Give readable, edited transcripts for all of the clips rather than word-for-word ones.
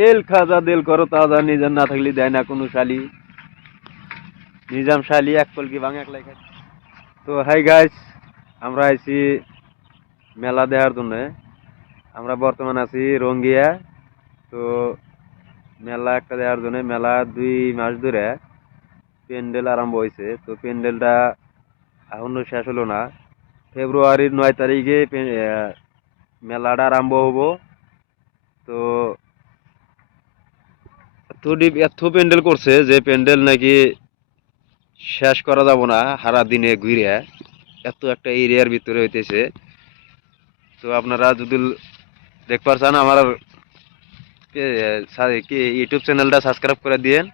এল খাজা দেল করো তাজা নিজাম না থাকলে দেয় না কোনো শালি। নিজাম শালি এক কলকি ভাঙ এক লাই খাই। তো হাই গাইস, আমরা আইছি মেলা দেখার জন্য। আমরা বর্তমান আছি রঙ্গিয়া। তো মেলা একটা দেখার জন্য মেলা 2 মাস ধরে প্যান্ডেল আরম্ভ হয়েছে। তো প্যান্ডেলটা এখনো শেষ হলো না। ফেব্রুয়ারির 9 তারিখে মেলাটা আরম্ভ হবো। তো এত প্যান্ডেল করছে যে প্যান্ডেল নাকি শেষ করা যাব না সারা দিনে ঘুরে। এত একটা এরিয়ার ভিতরে হইতেছে। তো আপনারা যদি দেখবার চান আমার কি ইউটিউব চ্যানেলটা সাবস্ক্রাইব করে দিয়েন,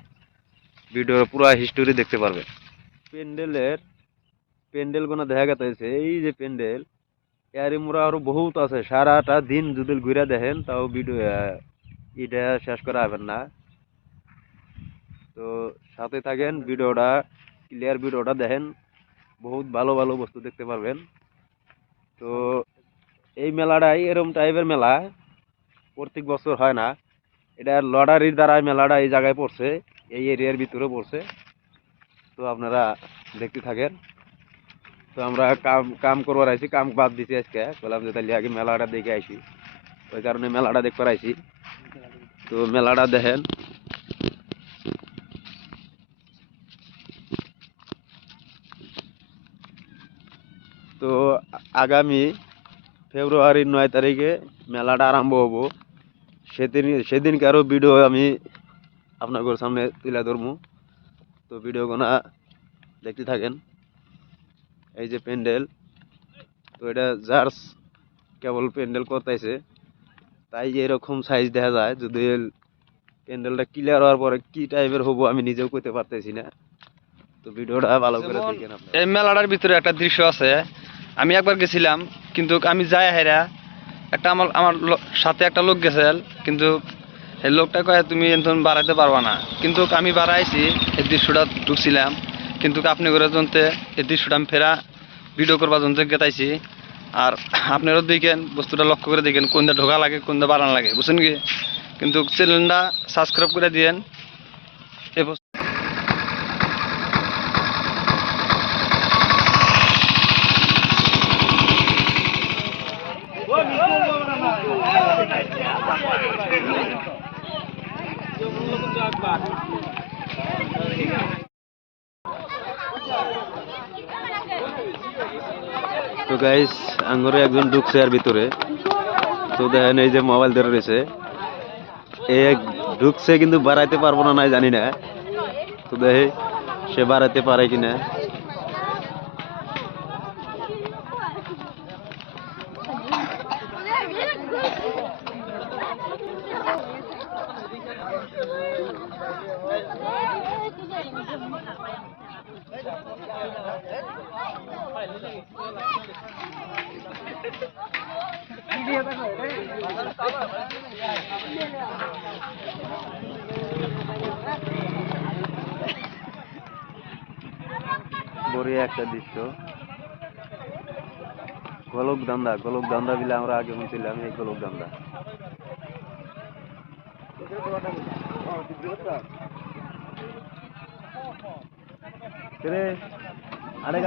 ভিডিওর পুরো হিস্টোরি দেখতে পারবেন। প্যান্ডেলের প্যান্ডেল কোনো দেখা গেছে এই যে প্যান্ডেল এর মোরা আরো বহুত আছে। সারাটা দিন যদি ঘুরে দেখেন তাও ভিডিও এটা শেষ করা হবেন না। তো সাথে থাকেন, ভিডিওটা ক্লিয়ার ভিডিওটা দেখেন, বহুত ভালো ভালো বস্তু দেখতে পারবেন। তো এই মেলাটাই এরকম টাইপের মেলা প্রত্যেক বছর হয় না। এটা লটারির দ্বারা মেলাটা এই জায়গায় পড়ছে, এই এরিয়ার ভিতরে পড়ছে। তো আপনারা দেখতে থাকেন। তো আমরা কাম কাম করবার আইছি, কাম বাদ দিছি আজকে, বললাম যে তাহলে আগে মেলাটা দেখে আইছি। ওই কারণে মেলাটা দেখবার আইছি। তো মেলাটা দেখেন। তো আগামী ফেব্রুয়ারির 9 তারিখে মেলাটা আরম্ভ হবো। সেদিনকারও ভিডিও আমি আপনাদের সামনে তুলে ধরবো। তো ভিডিও গোনা দেখতে থাকেন। এই যে প্যান্ডেল, তো এটা জার্স কেবল প্যান্ডেল করতেছে, তাই এরকম সাইজ দেখা যায়। যদি প্যান্ডেলটা ক্লিয়ার হওয়ার পরে কি টাইপের হবো আমি নিজেও করতে পারতেছি না। তো ভিডিওটা ভালো করে যেমন দেখেন আপনারা। এই মেলাটার ভিতরে একটা দৃশ্য আছে। আমি একবার গেছিলাম, কিন্তু আমি যাই হেরা একটা আমার আমার সাথে একটা লোক গেছে, কিন্তু এই লোকটা কয়ে তুমি এখন বাড়াইতে পারবা না, কিন্তু আমি বাড়াইছি। এই দৃশ্যটা ঢুকছিলাম, কিন্তু আপনি করে জনতে এই দৃশ্যটা আমি ফেরা ভিডিও করবার জন্য গেতাইছি। আর আপনারাও দেখেন, বস্তুটা লক্ষ্য করে দেখেন কোনটা ঢোকা লাগে কোনটা বাড়ানো লাগে, বুঝছেন কি? কিন্তু চ্যানেলটা সাবস্ক্রাইব করে দিয়েন। এই তো গাইস, আঙ্গরে একজন ঢুকছে এর ভিতরে। তো দেখেন এই যে মোবাইল ধরে রয়েছে, এ ঢুকছে কিন্তু বাড়াইতে পারবো না নাই জানি না। তো দেখে সে বাড়াইতে পারে কিনা। বড়িয়া একটা দৃশ্য। গোলক দান্দা বিলে আমরা আগে শুনছিলাম এই গোলক দান্দা। আরে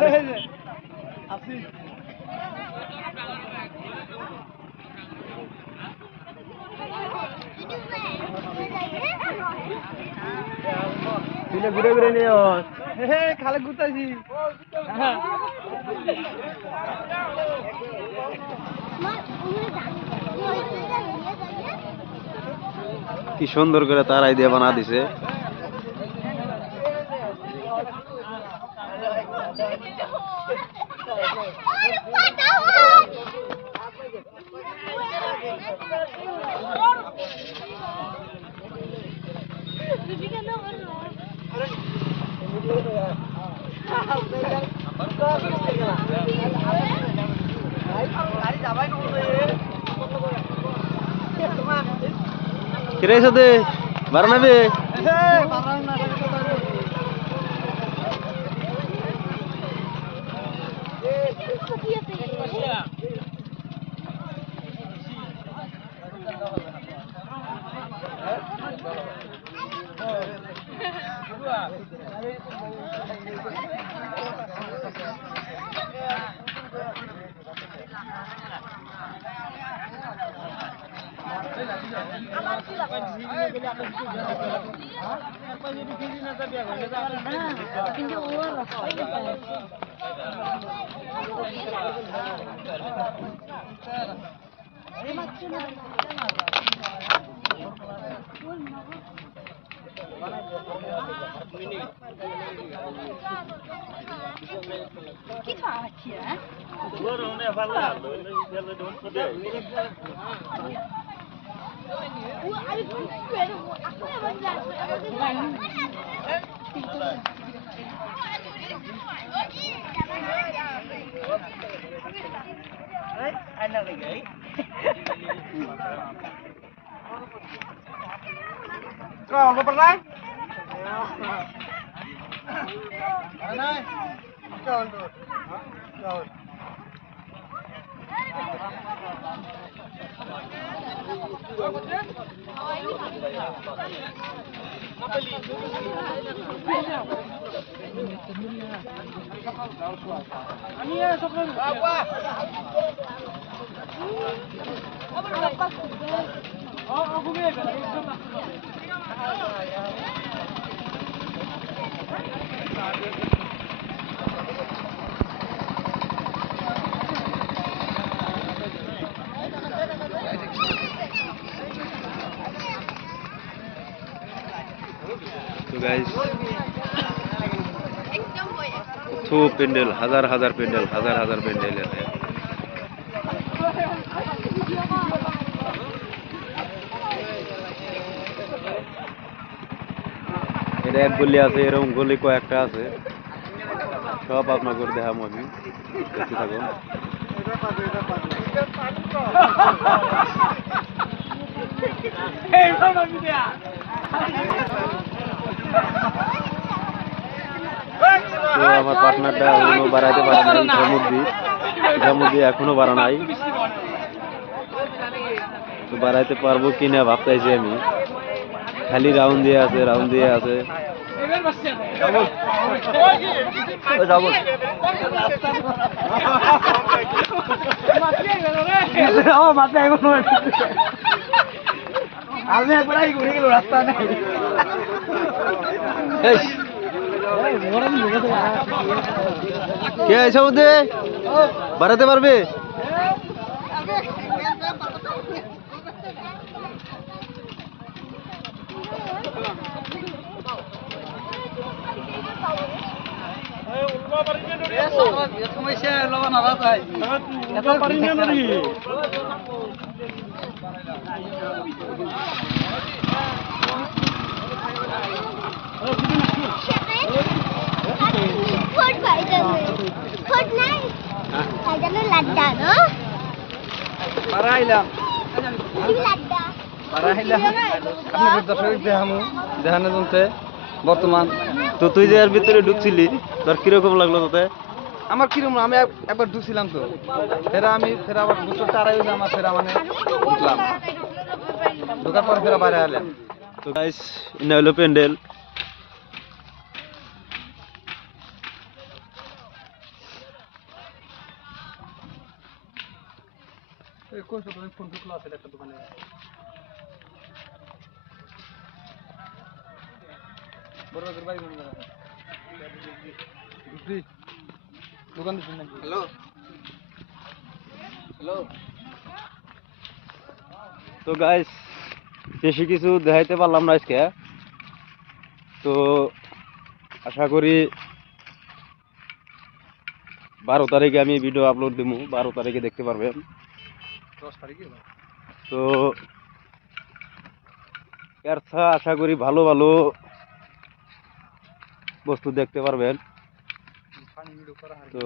ঘুরে ঘুরে নিয়ে খালে ঘুরতেছি। কি সুন্দর করে তার আইডিয়া বানা দিছে। কিরে সাথে বারানাবে তো গাইস কত প্যান্ডেল, হাজার হাজার প্যান্ডেল, হাজার হাজার প্যান্ডেল আছে। এটা এক গলি আছে, এরকম গলি কয়েকটা আছে, সব আপনাকে দেখাবো আমি, দেখতে থাকুন। তো আমার পার্টনারটা এখনো বাড়াইতে পারে নাই, জামুদ্দি এখনো বাড়া নাই। তো বাড়াইতে পারবো কিনা ভাবতেছি আমি, খালি রাউন্ড দিয়ে আছে, রাউন্ড দিয়ে আছে। কে আছে মধ্যে বাড়াতে পারবে? বর্তমান তো তুই যে এর ভিতরে ঢুকছিলি, তোর কিরকম লাগলো তোতে? আমার কিরকম, আমি একবার ঢুকছিলাম তো, ফেরা আবার দুশো টাড়াই হইলে আমার ফেরা মানে ঢুকলাম, ঢোকার পর ফেরা বাইরে এলাম। তো গাইস ইনা হলো প্যান্ডেল। দোকান দিচ্ছেন নাকি? Hello hello. তো গাইস বেশি কিছু দেখাইতে পারলাম না আজকে। তো আশা করি 12 তারিখে আমি ভিডিও আপলোড দিব, 12 তারিখে দেখতে পারবেন। 10 তারিখে তো এর ছা আশা করি ভালো ভালো বস্তু দেখতে পারবেন। তো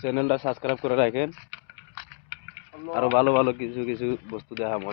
চ্যানেলটা সাবস্ক্রাইব করে রাখেন, আরো ভালো ভালো কিছু কিছু বস্তু দেখাবো।